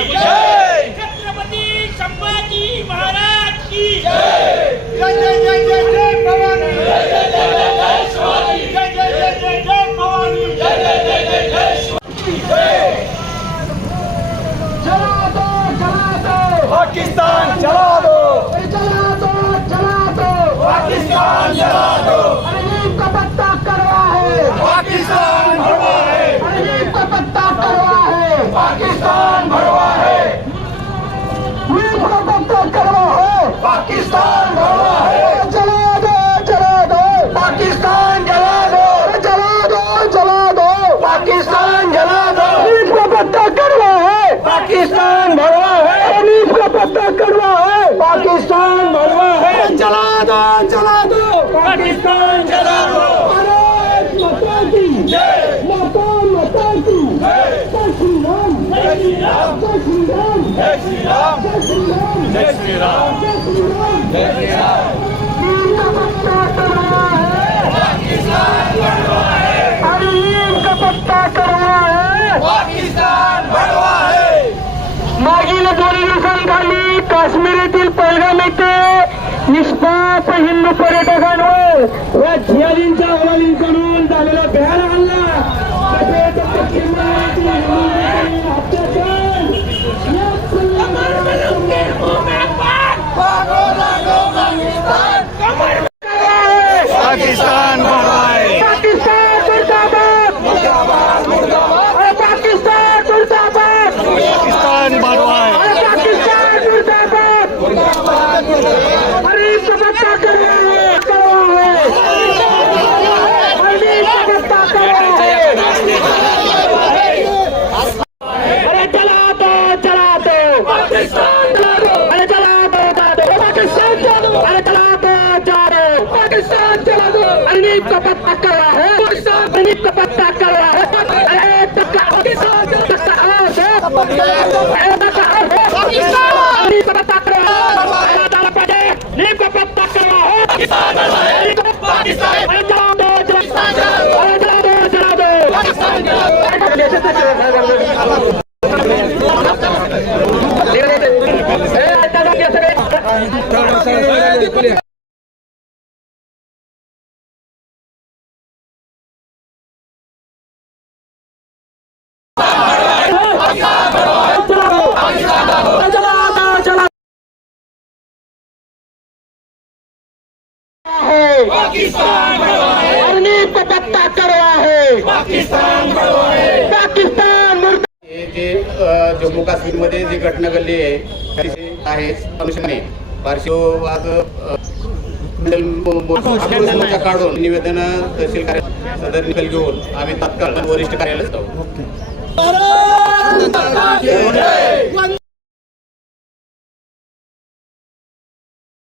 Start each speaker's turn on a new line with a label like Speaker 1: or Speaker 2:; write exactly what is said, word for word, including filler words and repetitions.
Speaker 1: जय,
Speaker 2: छत्रपती संभाजी महाराज की
Speaker 1: जय जय जय जय जय भवानी, जय जय जय जय जय शिवाजी, जय जय जय जय जय भवानी, जय जय जय जय जय शिवाजी, जय।
Speaker 3: जला दो जला दो
Speaker 1: पाकिस्तान जला दो,
Speaker 3: जला दो जला दो
Speaker 1: पाकिस्तान जला दो,
Speaker 3: अरे नीम का पत्ता कड़वा है,
Speaker 1: पाकिस्तान भड़वा है,
Speaker 3: अरे नीम का पत्ता कड़वा है,
Speaker 1: पाकिस्तान भड़वा है,
Speaker 3: नीम का पत्ता कड़वा है,
Speaker 1: पाकिस्तान भड़वा है,
Speaker 3: जला दो जला दो
Speaker 1: पाकिस्तान जला दो,
Speaker 3: जला दो जला दो
Speaker 1: पाकिस्तान जला दो,
Speaker 3: नीम का पत्ता कड़वा है,
Speaker 1: पाकिस्तान भड़वा है,
Speaker 3: नीम का पत्ता कड़वा है,
Speaker 1: पाकिस्तान भड़वा है, जला दो जला दो, पाकिस्तान जला दो।
Speaker 3: भारत माता की
Speaker 1: जय,
Speaker 3: माता माता की
Speaker 1: जय,
Speaker 3: जय श्री राम
Speaker 1: जय श्री राम,
Speaker 3: जय श्री राम
Speaker 1: जय श्री राम,
Speaker 3: जय श्री राम
Speaker 1: जय श्री राम,
Speaker 3: जय श्री राम
Speaker 1: जय श्री राम।
Speaker 3: नीम का पत्ता कड़वा है,
Speaker 1: पाकिस्तान भड़वा है,
Speaker 3: अरे नीम का पत्ता कड़वा है,
Speaker 1: पाकिस्तान भड़वा है।
Speaker 3: मागील दोन दिवसांखाली काश्मीर येथील पहलगाम येथे निष्पाप हिंदू पर्यटकांवर या जिहादींच्या हवालींकडून झालेला भयान हल्ला तसेच पश्चिम बंगालमधील हिंदूंवरील अत्याचार या
Speaker 1: भागो भागो पाकिस्तान, पाकिस्तान भड़वा है,
Speaker 3: पाकिस्तान मुर्दाबाद
Speaker 1: मुर्दाबाद मुर्दाबाद,
Speaker 3: अरे पाकिस्तान मुर्दाबाद
Speaker 1: पाकिस्तान भड़वा है,
Speaker 3: अरे पाकिस्तान मुर्दाबाद
Speaker 1: मुर्दाबाद मुर्दाबाद,
Speaker 3: अरे इसका पत्ता करवा है करवा है अरे इसका पत्ता करवा है अरे चला दो चला दो
Speaker 1: पाकिस्तान
Speaker 3: चला दो अरे चला दो चला दो पाकिस्तान चला दो अरे चला दो चला दो पाकिस्तान चला दो अरे नीम का पत्ता करवा है पाकिस्तान नीम का पत्ता करवा है अरे टक्का पाकिस्तान टक्का आओ से अरे टक्का आओ पाकिस्तान नीम का पत्ता करवा है अरे डाला पड़े नीम का पत्ता करवा है
Speaker 1: पाकिस्तान,
Speaker 3: अरे चला दो चला दो अरे चला दो चला दो
Speaker 1: पाकिस्तान जला दो। पाकिस्तान भड़वा है,
Speaker 3: और नीम का पत्ता करवा है
Speaker 1: पाकिस्तान भड़वा है।
Speaker 3: पाकिस्तान मुर्दा
Speaker 4: हे जे अ, जम्मू काश्मीरमध्ये जी घटना घडली आहे त्याचे आहे अनुषंगाने पार्श्ववाद अ, मिडल मो- मो- आक्रोश मोर्चा काढून निवेदन तहसील कार्यालय सदर निकाल घेऊन आम्ही तात्काळ वरिष्ठ कार्यालयात जाऊ.
Speaker 1: जय,